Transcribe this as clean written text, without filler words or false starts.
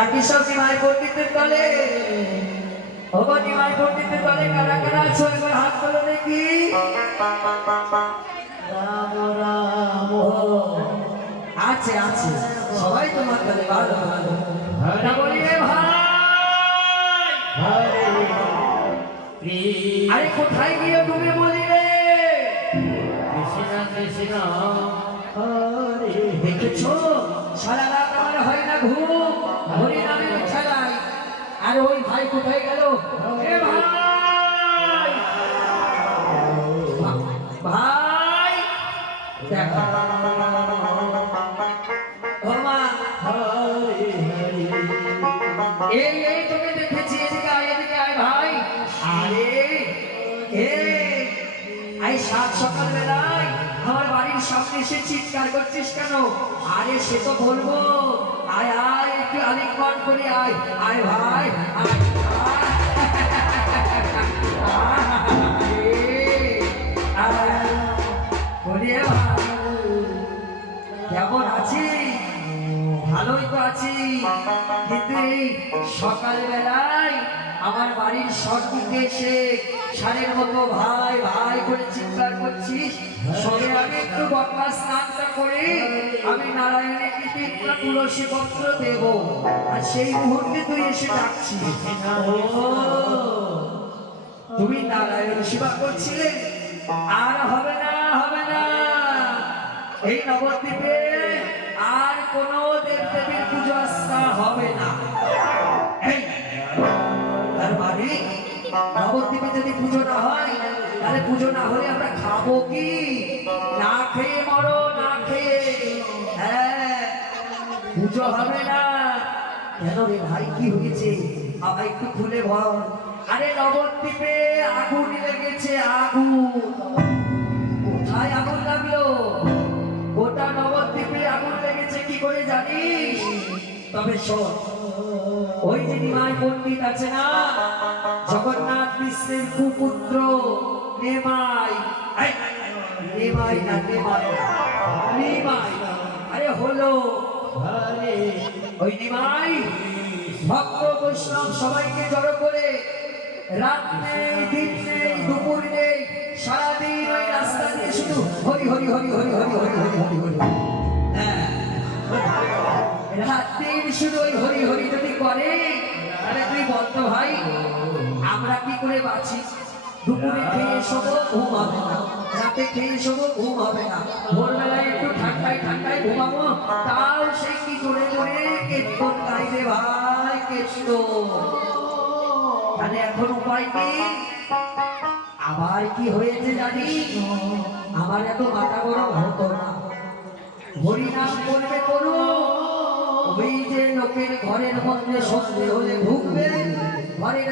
নাকি সব নিমাই পণ্ডিতের দলে? ওগো নিমাই পণ্ডিতের দলে কারা কারা আছো একবার হাত তোলো দেখি। রাম রাম আছে আছে সবাই তোমার দলে। ভালো ভালো না বলি রে ভাই। হরে আরে কোথায় গিয়ে ডুবে বলি রে? কৃষ্ণ কৃষ্ণ হরে দেখেছো সারা রাত আমার হয় না ঘুম, হরি নামের খেলায়। আর ওই ভাই কোথায় গেল? এ ভাই ভাই দেখো ও মা, এই এই তোকে দেখেছি, এদিকে আয় এদিকে আয় ভাই। আরে এই সাত সকাল বেলায় আমার বাড়ির সামনে এসে চিৎকার করছিস কেন? আরে সে তো বলবো, আয় আয় একটু আলিঙ্গন করে আয়। আয় ভাই আয় কেমন আছি? ভালোই তো আছি, কিন্তু এই সকাল বেলায় আমার বাড়ির সড়কে এসে সারের মতো ভাই ভাই করে চিৎকার করছিস। সবে আমি একটু গঙ্গা স্নানটা করে আমি নারায়ণের কৃতিত্ব তুলসী পত্র দেব, আর সেই মুহূর্তে তুই এসে ডাকছিস। ও তুমি নারায়ণ সেবা করছিলে? আর হবে না হবে না, এই নবদ্বীপে আর কোন দেবদেবীর পুজো আস্থা হবে না। তার মানে নবদ্বীপে যদি পুজো না হয়, তাহলে পুজো না হলে আমরা খাবো কি? না খেয়ে মরো, না খেয়ে। হ্যাঁ পুজো হবে না। কেন রে ভাই কি হয়েছে? আমায় একটু খুলে বল। আরে নবদ্বীপে আগুন লেগেছে, আগুন। কোথায় আগুন লাগলো? গোটা নবদ্বীপে আগুন লেগেছে, কি করে জানিস? তবে শোন, ওই যে নিমাই পণ্ডিত আছে না, জগন্নাথ মিশ্রের কুপুত্র নিমাই। নিমাই না নিমাই না নিমাই, আরে হলো হরে ওই নিমাই ভক্ত বৈষ্ণব সবাইকে জড়ো করে রাত নেই দিন নেই দুপুর নেই সারাদিন ওই রাস্তা দিয়ে শুধু হরি হরি হরি হরি হরি হরি হরি হরি হরি। হ্যাঁ রাত দিন শুধু ওই হরি হরি যদি করে, তাহলে তুই বলতো ভাই আমরা কি করে বাঁচি? দুপুরে খেয়ে শোবো, ঘুম হবে না। রাতে খেয়ে শোবো, ঘুম হবে না। ভোরবেলায় একটু ঠান্ডায় ঠান্ডায় ঘুমাবো, তাও সেই কি জোরে জোরে কীর্তন গাইবে ভাই, কীর্তন। তাহলে এখন উপায় কি? আবার কি হয়েছে জানি? আমার এত মাথা গরম হতো না। হরিনাম করবে করু, ওই যে লোকের ঘরের মধ্যে সন্ধে হলে ঢুকবে, ঘরের